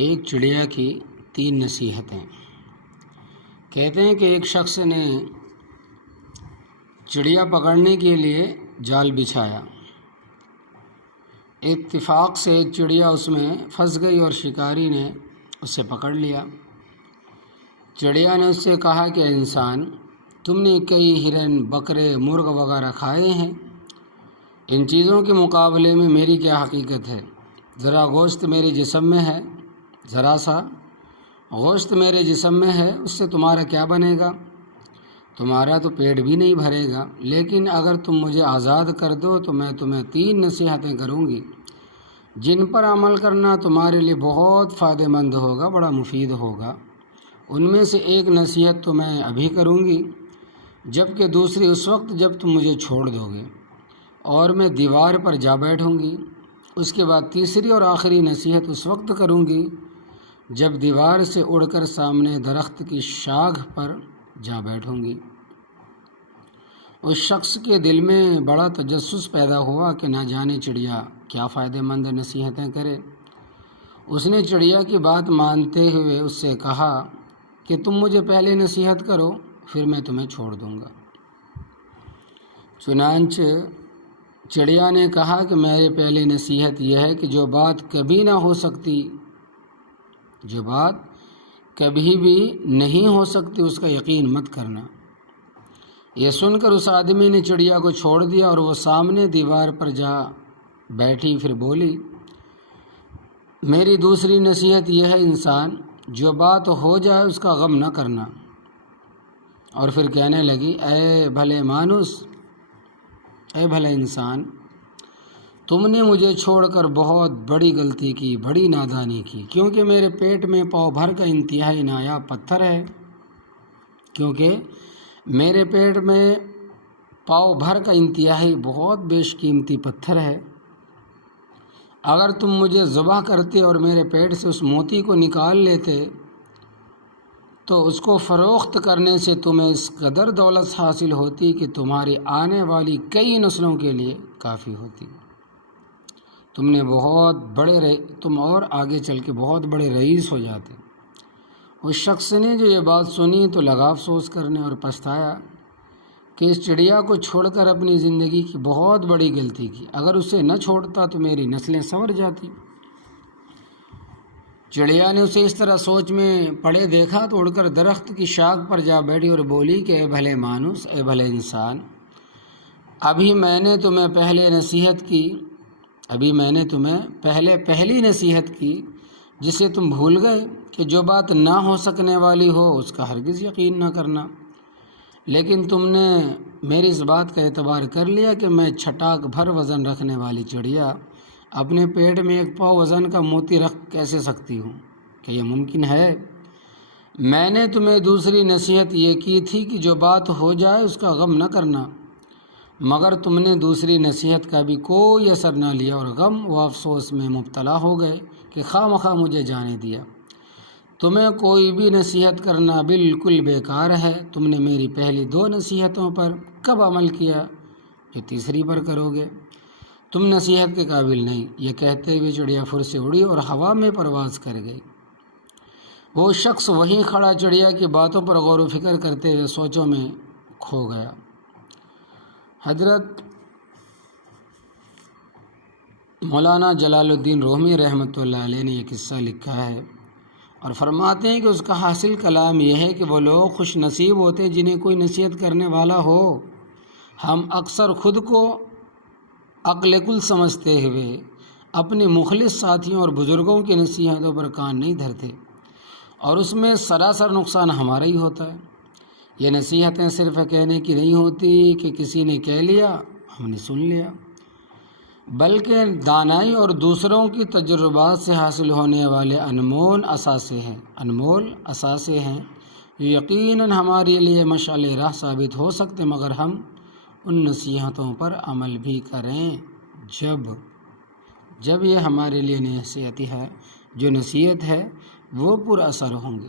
ایک چڑیا کی 3 نصیحتیں۔ کہتے ہیں کہ ایک شخص نے چڑیا پکڑنے کے لیے جال بچھایا۔ اتفاق سے ایک چڑیا اس میں پھنس گئی اور شکاری نے اسے پکڑ لیا۔ چڑیا نے اس سے کہا کہ انسان، تم نے کئی ہرن، بکرے، مرغ وغیرہ کھائے ہیں، ان چیزوں کے مقابلے میں میری کیا حقیقت ہے؟ ذرا گوشت میرے جسم میں ہے، ذرا سا گوشت میرے جسم میں ہے، اس سے تمہارا کیا بنے گا؟ تمہارا تو پیٹ بھی نہیں بھرے گا۔ لیکن اگر تم مجھے آزاد کر دو تو میں تمہیں 3 نصیحتیں کروں گی جن پر عمل کرنا تمہارے لیے بہت فائدہ مند ہوگا، بڑا مفید ہوگا۔ ان میں سے ایک نصیحت تو میں ابھی کروں گی، جبکہ دوسری اس وقت جب تم مجھے چھوڑ دو گے اور میں دیوار پر جا بیٹھوں گی۔ اس کے بعد تیسری اور آخری نصیحت اس وقت کروں گی جب دیوار سے اڑ کر سامنے درخت کی شاخ پر جا بیٹھوں گی۔ اس شخص کے دل میں بڑا تجسس پیدا ہوا کہ نہ جانے چڑیا کیا فائدہ مند نصیحتیں کرے۔ اس نے چڑیا کی بات مانتے ہوئے اس سے کہا کہ تم مجھے پہلے نصیحت کرو، پھر میں تمہیں چھوڑ دوں گا۔ چنانچہ چڑیا نے کہا کہ میری پہلی نصیحت یہ ہے کہ جو بات کبھی نہ ہو سکتی، جو بات کبھی بھی نہیں ہو سکتی، اس کا یقین مت کرنا۔ یہ سن کر اس آدمی نے چڑیا کو چھوڑ دیا اور وہ سامنے دیوار پر جا بیٹھی۔ پھر بولی، میری دوسری نصیحت یہ ہے انسان، جو بات ہو جائے اس کا غم نہ کرنا۔ اور پھر کہنے لگی، اے بھلے مانوس، اے بھلے انسان، تم نے مجھے چھوڑ کر بہت بڑی غلطی کی، بڑی نادانی کی، کیونکہ میرے پیٹ میں پاؤ بھر کا انتہائی نایاب پتھر ہے، کیونکہ میرے پیٹ میں پاؤ بھر کا انتہائی بہت بیش قیمتی پتھر ہے۔ اگر تم مجھے ذبح کرتے اور میرے پیٹ سے اس موتی کو نکال لیتے تو اس کو فروخت کرنے سے تمہیں اس قدر دولت حاصل ہوتی کہ تمہاری آنے والی کئی نسلوں کے لیے کافی ہوتی۔ تم اور آگے چل کے بہت بڑے رئیس ہو جاتے۔ اس شخص نے جو یہ بات سنی تو لگا افسوس کرنے اور پچھتایا کہ اس چڑیا کو چھوڑ کر اپنی زندگی کی بہت بڑی غلطی کی۔ اگر اسے نہ چھوڑتا تو میری نسلیں سنور جاتی۔ چڑیا نے اسے اس طرح سوچ میں پڑے دیکھا تو اڑ کر درخت کی شاخ پر جا بیٹھی اور بولی کہ اے بھلے مانوس، اے بھلے انسان، ابھی میں نے تمہیں پہلی نصیحت کی جسے تم بھول گئے کہ جو بات نہ ہو سکنے والی ہو اس کا ہرگز یقین نہ کرنا۔ لیکن تم نے میری اس بات کا اعتبار کر لیا کہ میں چھٹاک بھر وزن رکھنے والی چڑیا اپنے پیٹ میں 1 پاؤ وزن کا موتی رکھ کیسے سکتی ہوں؟ کہ یہ ممکن ہے؟ میں نے تمہیں دوسری نصیحت یہ کی تھی کہ جو بات ہو جائے اس کا غم نہ کرنا، مگر تم نے دوسری نصیحت کا بھی کوئی اثر نہ لیا اور غم و افسوس میں مبتلا ہو گئے کہ خواہ مخواہ مجھے جانے دیا۔ تمہیں کوئی بھی نصیحت کرنا بالکل بیکار ہے۔ تم نے میری پہلی 2 نصیحتوں پر کب عمل کیا جو تیسری پر کرو گے؟ تم نصیحت کے قابل نہیں۔ یہ کہتے ہوئے چڑیا پھر سے اڑی اور ہوا میں پرواز کر گئی۔ وہ شخص وہیں کھڑا چڑیا کی باتوں پر غور و فکر کرتے ہوئے سوچوں میں کھو گیا۔ حضرت مولانا جلال الدین رومی رحمۃ اللہ علیہ نے یہ قصہ لکھا ہے اور فرماتے ہیں کہ اس کا حاصل کلام یہ ہے کہ وہ لوگ خوش نصیب ہوتے جنہیں کوئی نصیحت کرنے والا ہو۔ ہم اکثر خود کو عقل کل سمجھتے ہوئے اپنے مخلص ساتھیوں اور بزرگوں کی نصیحتوں پر کان نہیں دھرتے اور اس میں سراسر نقصان ہمارا ہی ہوتا ہے۔ یہ نصیحتیں صرف کہنے کی نہیں ہوتی کہ کسی نے کہہ لیا ہم نے سن لیا، بلکہ دانائی اور دوسروں کی تجربات سے حاصل ہونے والے انمول اثاثے ہیں جو یقیناً ہمارے لیے مشعل راہ ثابت ہو سکتے، مگر ہم ان نصیحتوں پر عمل بھی کریں جب یہ ہمارے لیے نصیحت ہے وہ پر اثر ہوں گی۔